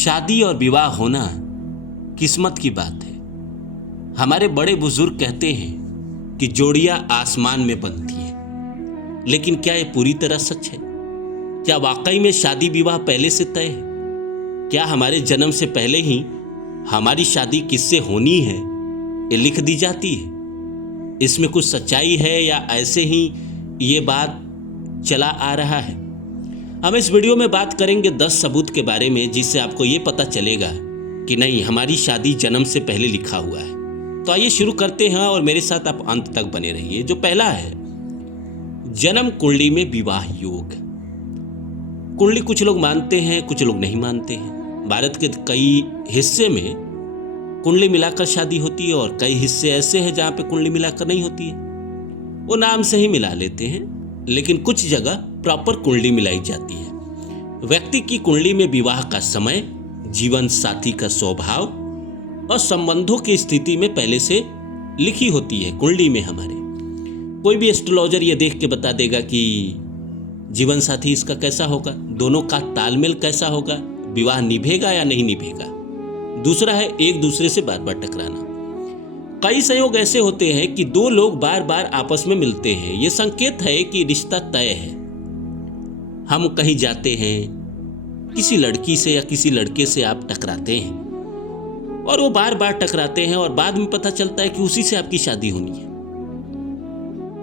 शादी और विवाह होना किस्मत की बात है। हमारे बड़े बुजुर्ग कहते हैं कि जोड़ियां आसमान में बनती है, लेकिन क्या यह पूरी तरह सच है? क्या वाकई में शादी विवाह पहले से तय है? क्या हमारे जन्म से पहले ही हमारी शादी किससे होनी है ये लिख दी जाती है? इसमें कुछ सच्चाई है या ऐसे ही ये बात चला आ रहा है? हम इस वीडियो में बात करेंगे 10 सबूत के बारे में, जिससे आपको ये पता चलेगा कि नहीं, हमारी शादी जन्म से पहले लिखा हुआ है। तो आइए शुरू करते हैं और मेरे साथ आप अंत तक बने रहिए। जो पहला है, जन्म कुंडली में विवाह योग। कुंडली कुछ लोग मानते हैं, कुछ लोग नहीं मानते हैं। भारत के कई हिस्से में कुंडली मिलाकर शादी होती है और कई हिस्से ऐसे हैं जहां पे कुंडली मिलाकर नहीं होती है। वो नाम से ही मिला लेते हैं, लेकिन कुछ जगह प्रॉपर कुंडली मिलाई जाती है। व्यक्ति की कुंडली में विवाह का समय, जीवन साथी का स्वभाव और संबंधों की स्थिति में पहले से लिखी होती है। कुंडली में हमारे कोई भी एस्ट्रोलॉजर ये देख के बता देगा कि जीवन साथी इसका कैसा होगा, दोनों का तालमेल कैसा होगा, विवाह निभेगा या नहीं निभेगा। दूसरा है एक दूसरे से बार बार टकराना। कई संयोग ऐसे होते हैं कि दो लोग बार बार आपस में मिलते हैं। यह संकेत है कि रिश्ता तय है। हम कहीं जाते हैं, किसी लड़की से या किसी लड़के से आप टकराते हैं और वो बार बार टकराते हैं और बाद में पता चलता है कि उसी से आपकी शादी होनी है,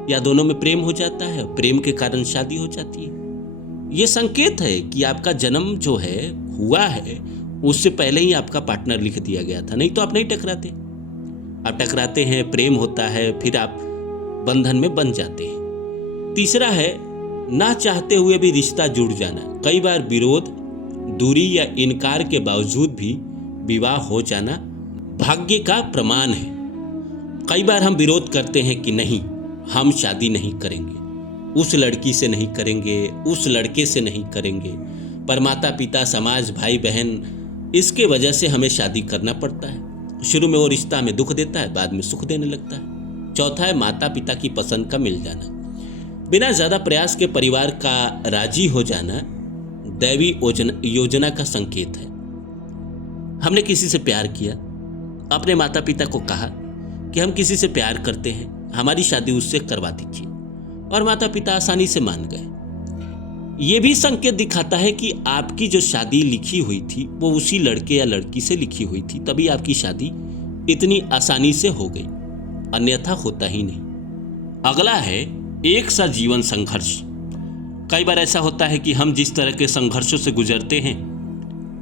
या दोनों में प्रेम हो जाता है, प्रेम के कारण शादी हो जाती है। ये संकेत है कि आपका जन्म जो है हुआ है, उससे पहले ही आपका पार्टनर लिख दिया गया था, नहीं तो आप नहीं टकराते। आप टकराते हैं, प्रेम होता है, फिर आप बंधन में बंध जाते हैं। तीसरा है, ना चाहते हुए भी रिश्ता जुड़ जाना। कई बार विरोध, दूरी या इनकार के बावजूद भी विवाह हो जाना भाग्य का प्रमाण है। कई बार हम विरोध करते हैं कि नहीं, हम शादी नहीं करेंगे, उस लड़की से नहीं करेंगे, उस लड़के से नहीं करेंगे, पर माता पिता, समाज, भाई बहन, इसके वजह से हमें शादी करना पड़ता है। शुरू में वो रिश्ता हमें दुख देता है, बाद में सुख देने लगता है। चौथा है, माता पिता की पसंद का मिल जाना। बिना ज्यादा प्रयास के परिवार का राजी हो जाना दैवी योजना का संकेत है। हमने किसी से प्यार किया, अपने माता पिता को कहा कि हम किसी से प्यार करते हैं, हमारी शादी उससे करवा दीजिए, और माता पिता आसानी से मान गए। ये भी संकेत दिखाता है कि आपकी जो शादी लिखी हुई थी वो उसी लड़के या लड़की से लिखी हुई थी, तभी आपकी शादी इतनी आसानी से हो गई, अन्यथा होता ही नहीं। अगला है, एक सा जीवन संघर्ष। कई बार ऐसा होता है कि हम जिस तरह के संघर्षों से गुजरते हैं,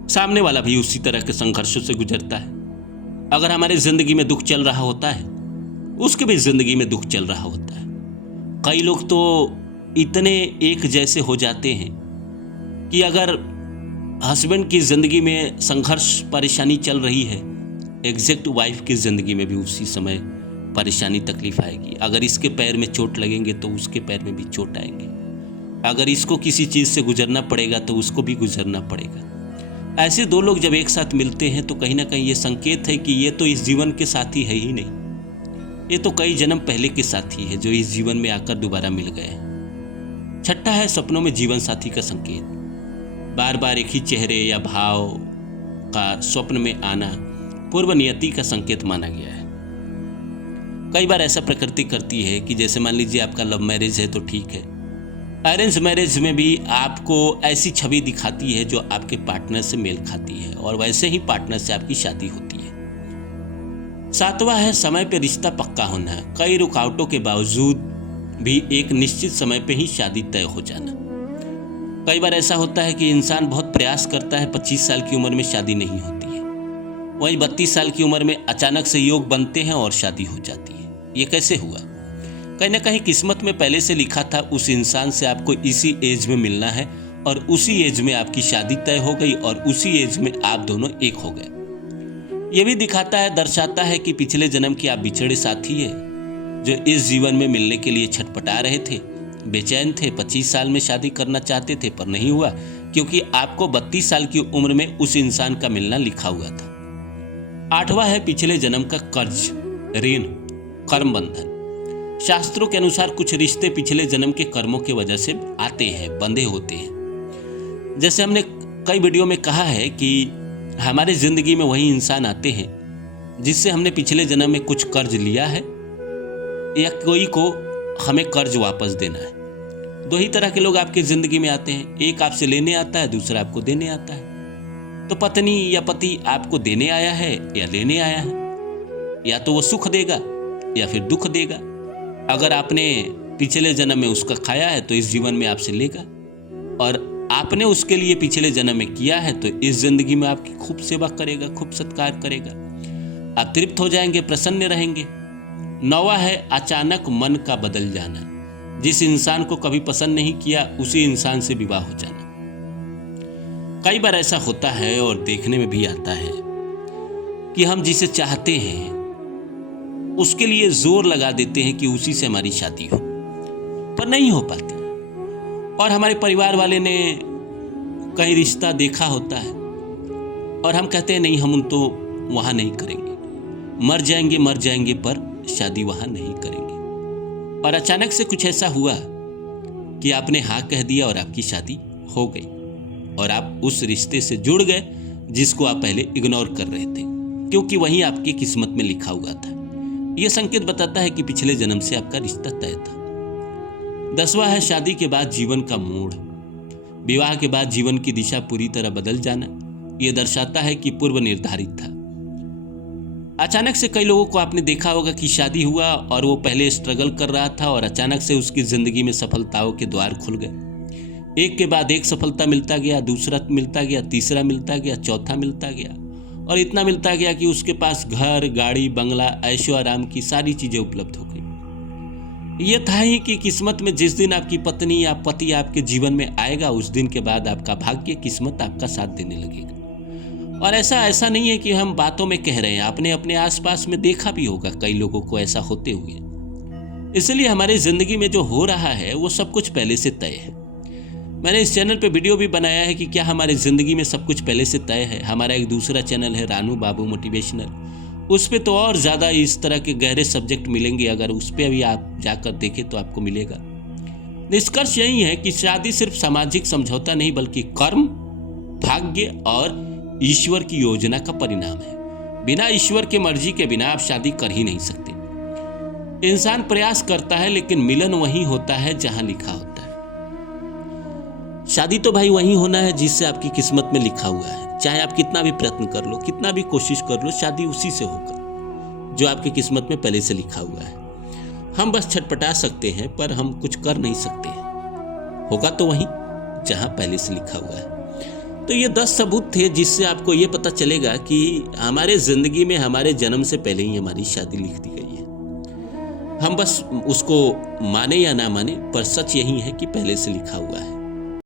सामने वाला भी उसी तरह के संघर्षों से गुजरता है। अगर हमारे जिंदगी में दुख चल रहा होता है, उसके भी जिंदगी में दुख चल रहा होता है। कई लोग तो इतने एक जैसे हो जाते हैं कि अगर हस्बैंड की जिंदगी में संघर्ष, परेशानी चल रही है, एग्जैक्ट वाइफ की जिंदगी में भी उसी समय परेशानी, तकलीफ आएगी। अगर इसके पैर में चोट लगेंगे तो उसके पैर में भी चोट आएंगे। अगर इसको किसी चीज से गुजरना पड़ेगा तो उसको भी गुजरना पड़ेगा। ऐसे दो लोग जब एक साथ मिलते हैं तो कहीं ना कहीं ये संकेत है कि ये तो इस जीवन के साथी है ही नहीं, ये तो कई जन्म पहले के साथी है जो इस जीवन में आकर दोबारा मिल गए हैं। छठा है, सपनों में जीवन साथी का संकेत। बार बार एक ही चेहरे या भाव का स्वप्न में आना पूर्व नियति का संकेत माना गया है। कई बार ऐसा प्रकृति करती है कि जैसे मान लीजिए आपका लव मैरिज है तो ठीक है, अरेंज मैरिज में भी आपको ऐसी छवि दिखाती है जो आपके पार्टनर से मेल खाती है, और वैसे ही पार्टनर से आपकी शादी होती है। सातवां है, समय पे रिश्ता पक्का होना। कई रुकावटों के बावजूद भी एक निश्चित समय पे ही शादी तय हो जाना। कई बार ऐसा होता है कि इंसान बहुत प्रयास करता है, 25 साल की उम्र में शादी नहीं होती है, वहीं 32 साल की उम्र में अचानक से योग बनते हैं और शादी हो जाती है। ये कैसे हुआ? कहीं ना कहीं किस्मत में पहले से लिखा था, उस इंसान से आपको इसी एज में मिलना है, और उसी एज में आपकी शादी तय हो गई और उसी एज में आप दोनों एक हो गए। ये भी दिखाता है, दर्शाता है कि पिछले जन्म के आप बिछड़े साथी है जो इस जीवन में मिलने के लिए छटपटा रहे थे, बेचैन थे, 25 साल में शादी करना चाहते थे पर नहीं हुआ, क्योंकि आपको 32 साल की उम्र में उस इंसान का मिलना लिखा हुआ था। आठवां है, पिछले जन्म का कर्ज, ऋण, कर्म बंधन। शास्त्रों के अनुसार कुछ रिश्ते पिछले जन्म के कर्मों की वजह से आते हैं, बंधे होते हैं। जैसे हमने कई वीडियो में कहा है कि हमारे जिंदगी में वही इंसान आते हैं जिससे हमने पिछले जन्म में कुछ कर्ज लिया है या कोई को हमें कर्ज वापस देना है। दो ही तरह के लोग आपके जिंदगी में आते हैं, एक आपसे लेने आता है, दूसरा आपको देने आता है। तो पत्नी या पति आपको देने आया है या लेने आया है, या तो वो सुख देगा या फिर दुख देगा। अगर आपने पिछले जन्म में उसका खाया है तो इस जीवन में आपसे लेगा, और आपने उसके लिए पिछले जन्म में किया है तो इस जिंदगी में आपकी खूब सेवा करेगा, खूब सत्कार करेगा। आप तृप्त हो जाएंगे, प्रसन्न रहेंगे। 9वां है अचानक मन का बदल जाना। जिस इंसान को कभी पसंद नहीं किया उसी इंसान से विवाह हो जाना। कई बार ऐसा होता है और देखने में भी आता है कि हम जिसे चाहते हैं उसके लिए जोर लगा देते हैं कि उसी से हमारी शादी हो, पर नहीं हो पाती। और हमारे परिवार वाले ने कहीं रिश्ता देखा होता है और हम कहते हैं नहीं, हम तो वहां नहीं करेंगे, मर जाएंगे पर शादी वहां नहीं करेंगे। और अचानक से कुछ ऐसा हुआ कि आपने हाँ कह दिया और आपकी शादी हो गई, और आप उस रिश्ते से जुड़ गए जिसको आप पहले इग्नोर कर रहे थे, क्योंकि वही आपकी किस्मत में लिखा हुआ था। यह संकेत बताता है कि पिछले जन्म से आपका रिश्ता तय था। 10वां है शादी के बाद जीवन का मोड़। विवाह के बाद जीवन की दिशा पूरी तरह बदल जाना। यह दर्शाता है कि पूर्व निर्धारित था। अचानक से कई लोगों को आपने देखा होगा कि शादी हुआ और वो पहले स्ट्रगल कर रहा था और अचानक से उसकी जिंदगी में सफलताओं के द्वार खुल गए। एक के बाद एक सफलता मिलता गया, दूसरा मिलता गया, तीसरा मिलता गया, चौथा मिलता गया, और इतना मिलता गया कि उसके पास घर, गाड़ी, बंगला, ऐशो आराम की सारी चीजें उपलब्ध हो गई। ये था ही कि किस्मत में जिस दिन आपकी पत्नी या पति आपके जीवन में आएगा उस दिन के बाद आपका भाग्य, किस्मत आपका साथ देने लगेगा। और ऐसा नहीं है कि हम बातों में कह रहे हैं, आपने अपने आसपास में देखा भी होगा कई लोगों को ऐसा होते हुए। इसलिए हमारी जिंदगी में जो हो रहा है वो सब कुछ पहले से तय है। मैंने इस चैनल पे वीडियो भी बनाया है कि क्या हमारी जिंदगी में सब कुछ पहले से तय है। हमारा एक दूसरा चैनल है रानू बाबू मोटिवेशनल, उस पे तो और ज़्यादा इस तरह के गहरे सब्जेक्ट मिलेंगे। अगर उस पर भी आप जाकर देखें तो आपको मिलेगा। निष्कर्ष यही है कि शादी सिर्फ सामाजिक समझौता नहीं बल्कि कर्म, भाग्य और ईश्वर की योजना का परिणाम है। बिना ईश्वर की मर्जी के बिना आप शादी कर ही नहीं सकते। इंसान प्रयास करता है लेकिन मिलन वहीं होता है जहां लिखा होता है। शादी तो भाई वहीं होना है जिससे आपकी किस्मत में लिखा हुआ है। चाहे आप कितना भी प्रयत्न कर लो, कितना भी कोशिश कर लो, शादी उसी से होगा जो आपकी किस्मत में पहले से लिखा हुआ है। हम बस छटपटा सकते हैं पर हम कुछ कर नहीं सकते। होगा तो वहीं जहां पहले से लिखा हुआ है। तो ये 10 सबूत थे जिससे आपको ये पता चलेगा कि हमारे जिंदगी में हमारे जन्म से पहले ही हमारी शादी लिख दी गई है। हम बस उसको माने या ना माने, पर सच यही है कि पहले से लिखा हुआ है।